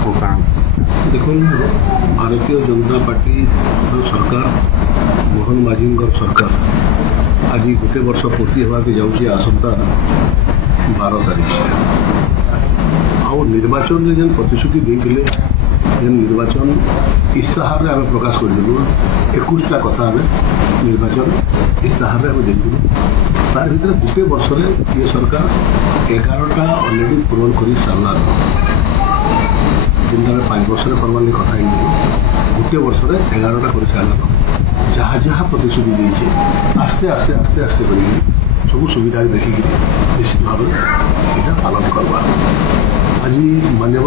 देखो भारतीय जनता पार्टी सरकार मोहन माझी सरकार आज गोटे वर्ष पूर्ति होगा जाऊँगी आसंता 12 तारीख आउ निर्वाचन में जेन प्रतिश्रुति देते जेन निर्वाचन इस्ताहार आम प्रकाश करूँ 21टा कथा आम निर्वाचन इस्ताहार आम देलु तार भर गोटे वर्ष ये सरकार 11टा अलरेडी पूरण कर सारा जिनका 5 वर्ष करवानी कथा गोटे वर्ष 11टा कर सारा जहाँ जहाँ प्रतिश्रुति देचे आस्ते आस्ते आस्ते आस्ते कर सब सुविधा देखिक निश्चित भाव यहाँ पालन करवा आज माननीय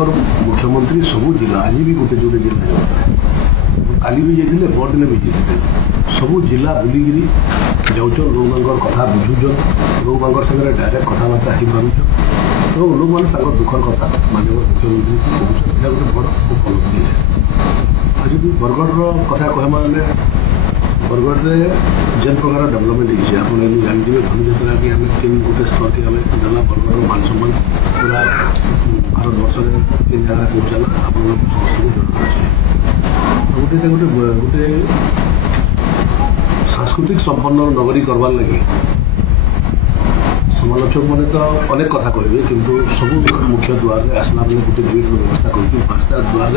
मुख्यमंत्री सबू जिला आज भी गोटे जोटे जिला जाता काली भी जाते बड़ दिन भी जाते सबू जिला बुलिकी जाऊन लोक कथा बुझुन लोक सागर डायरेक्ट कथबार्ता हो पारुन तो लोक मैंने दुखर कथा माननीय मुख्यमंत्री कहते गोटे बड़ उपलब्धि है आज जो बरगढ़ कथा कहमा बरगढ़ में जेन प्रकार डेवलपमेंट होती आप जानते धनुजात्रा की आम तीन गोटे स्तर के आम गला बरगढ़ मान सम्मान पूरा भारत वर्ष में तीन जगह पहुँचला आप समस्त गोटे गोटे गोटे सांस्कृतिक संपन्न नगरी करवार लगे समालोचक मैंने तो अनेक कथा कहे किंतु सबू मुख्य द्वार आसला बेले गोटे गेट व्यवस्था करके 5टा द्वार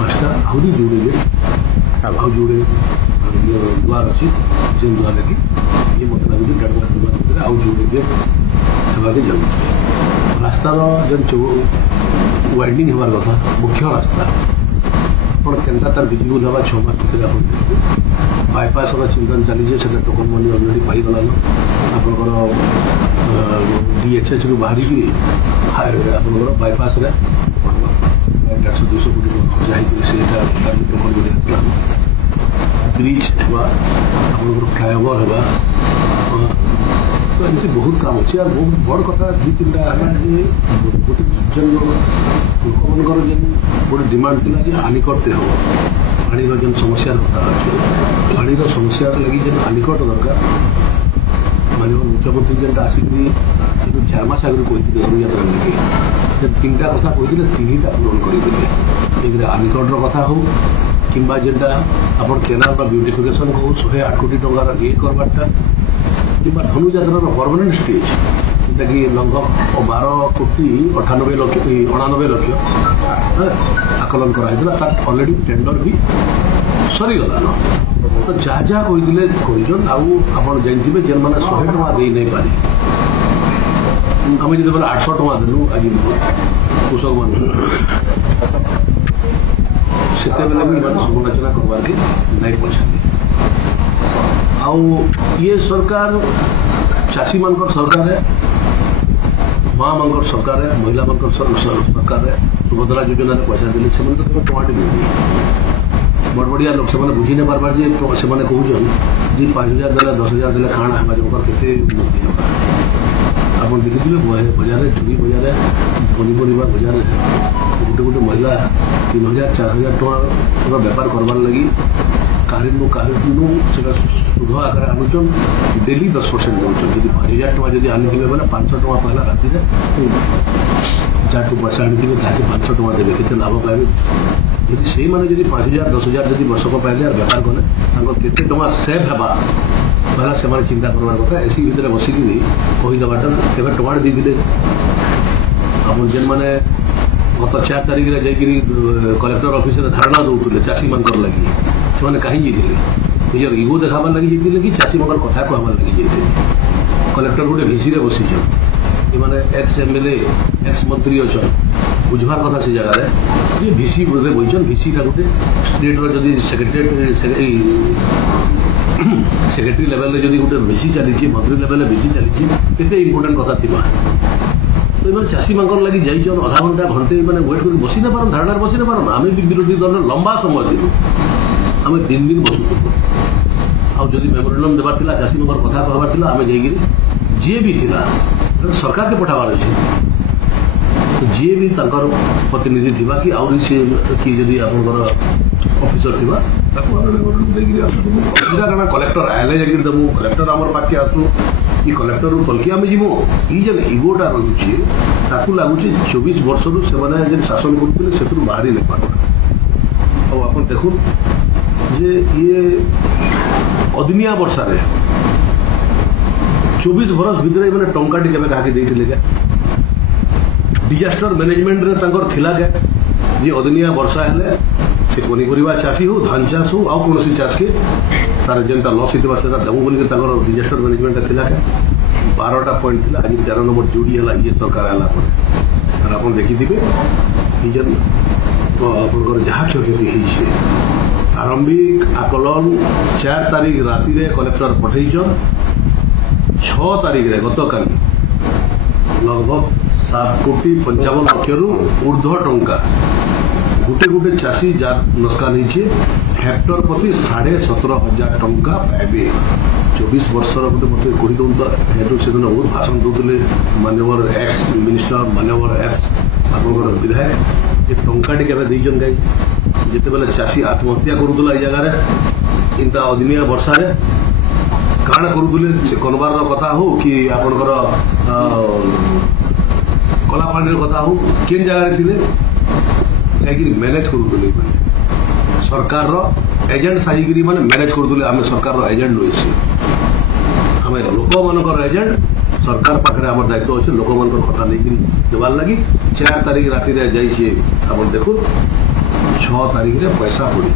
5टा आहरी जोड़े गेट आउ जोड़े द्वार अच्छी जेन द्वार कि ये मत लगे 1.5 द्वार आउ जोड़े गेट होगा जाऊँ रास्तार जेन वाइडनिंग होवार कथा मुख्य रास्ता आप केन्ता तार विजिबल हवा 6 मास भर आप बायपास चिंतन चली से टोकन मनी अलरेडी पाईगलान आपंकर DHH रु बाहरी आपंकर बायपास 150-200 कोटी खर्चा होकर टोकन मनी ब्रिज है आपंकर फ्लाईओवर है तो एमती बहुत काम अच्छे और बहुत बड़ कथा 2-3टा है गोटे जन लोक जेन गोटे डिमांड थी आनिकटे हम पानीर जेन समस्या कथा अच्छे पानीर समस्या लगी जेन आनिकट दरकार माननीय मुख्यमंत्री जेनटा आसिक 4 मास आगे कहते धनुजात्रा लेके 3टा कथा कहते 3टा पूरण करते एक आनिकटर कथा हो कि जेनटा आप केनाल ब्यूटिफिकेशन को 108 कोटी टंकार ये करवाटा कि धनुजात्रार परमानेंट स्टेज जोटा कि लगभग 12 कोटी 98 लक्ष आकलन कराइला तार अलरेडी टेंडर भी सरीगलान तो जहाँ जहाँ कहते कर आप जानते जेन मैंने 100 टଙ୍କା दे नहीं पारे आम जो 800 टଙ୍କା देलु आज कृषक मान से भी समालोचना करवार के नहीं पछे आउ ये सरकार चाषी मान सरकार है माँ मान सरकार है महिला मान सरकार है सुभद्रा योजना पैसा देले से तो टमाटे मिलती बड़बड़िया लोक से बुझी नहीं पार्बार जे से कहून जी 5,000 देला 10,000 देला खाण है के उन्नति होगा आप देखिए बजार चुरी बजार पनीपरिया बजार गोटे गोटे महिला 3,000-4,000 टଙ୍କା बेपार करवार लगी कारिनु से सुध आकार आणुचन डेली 10% दौन जब 5,000 टଙ୍କା जब आनी बोले 500 टଙ୍କା पहला राति जहाँ पैसा आनी ताकि 500 टଙ୍କା देवे के लाभ पाए यदि से मैंने 5,000-10,000 जब वर्षक पाइले और बेपार कले केते टଙ୍କା सेव है पहला से चिंता करवार कथा एसी भितर बसिक कहीदेटा के टमाटे देते आप जेन मैंने गत 4 तारिख में जाकि कलेक्टर ऑफिस में धारणा दौले चाषी मान लगी से कहीं जाते निजर इगो देखाबार लगी जाते कि चाषी मान कथा कहबार लगी जाते कलेक्टर गोटे भिसी बसी ये एक्स MLA एक्स मंत्री अच्छा बुझवार कथा से जगार ये भिसी बचन भिसीटा गोटे स्टेट्र जदि सेक्रेटरी लेवल जब गोटे भिसी चली मंत्री लेवल भिसी चली केते इम्पोर्टेंट कथा थी तो ये चाषी मान लगी जाइए अधा घंटा घंटे मैंने वेट कर बसी ना पार धारणार बसी ना पार आम भी विरोधी दल लंबा समय थी आम 3 दिन बसुँ आदि मेमोरांडम देवार चाषी मान कथा कहबार आम जा जी भी थी सरकार के पठाबार अच्छे ଯିଏ ବି ତାଙ୍କର ପ୍ରତିନିଧି ଥିବା କି ଆହୁରି ସେ କି ଯଦି ଆପଣଙ୍କର ଅଫିସର ଥିବା ତାକୁ ଆମେ ଦେଇକିରି ଆସୁଛୁ। ଅସୁବିଧା କାଣା କଲେକ୍ଟର ଆଇଲେ ଯାଇକିରି ଦେବୁ, କଲେକ୍ଟର ଆମର ପାଖେ ଆସୁ କି କଲେକ୍ଟରରୁ ତଲକି ଆମେ ଯିବୁ। ଇ ଯେନ୍ ଇଗୋଟା ରହୁଛି ତାକୁ ଲାଗୁଛି 24 ବର୍ଷରୁ ସେମାନେ ଯେନ୍ ଶାସନ କରୁଥିଲେ ସେଥିରୁ ବାହାରି ନାଇଁ ପାରବା। ଆଉ ଆପଣ ଦେଖୁନ୍ ଯେ ଇଏ ଅଦିନିଆ ବର୍ଷାରେ 24 ବର୍ଷ ଭିତରେ ଏମାନେ ଟଙ୍କାଟି କେବେ କାହାକେ ଦେଇଥିଲେ କେ? डिजास्टर मैनेजमेंट रे तांकर थिला के जे अदनिया वर्षा हेले से पनीपरिया चाषी हो धान चाष हो आउ कौन चाष के तार जेनटा लस होता है देवु बोल डिजास्टर मैनेजमेंट थिला के 12टा पॉइंट थिला आज 13 नंबर जोड़ी है ये सरकार आला पर आप देखिथे जहाँ क्षति होती आरंभिक आकलन 4 तारीख राति रे कलेक्टर पठेज 6 तारीख रे गतकाली लगभग 7,55,00,000 रु ऊर्ध्व टंका गोटे गोटे चाषी जार नुकसान होती हेक्टर प्रति 17,500 टंका पाइबे। 24 वर्षर गोटे मत कही दौन तो से बहुत भाषण दूसरे मानवर एक्स मिनिस्टर मानवर एक्स आप विधायक ये टंकाटी के देजन गाई जिते बेले चाषी आत्महत्या करूला जगार इंता अदिनिया वर्षा काण करूले कनबार कथा हो कि आपणकर कलापाणी कथा हो केन जगह थे जाकि मैनेज करूले सरकार एजेंट साइकिरी माने मैनेज करूले आम सरकार एजेंट नुहे आम लोक मान एजेंट सरकार पाखे आम दायित्व अच्छे लोक मान कथा नहीं देवार लगी 4 तारीख राति जाइए आप देखो 6 तारीख रे पैसा पड़ी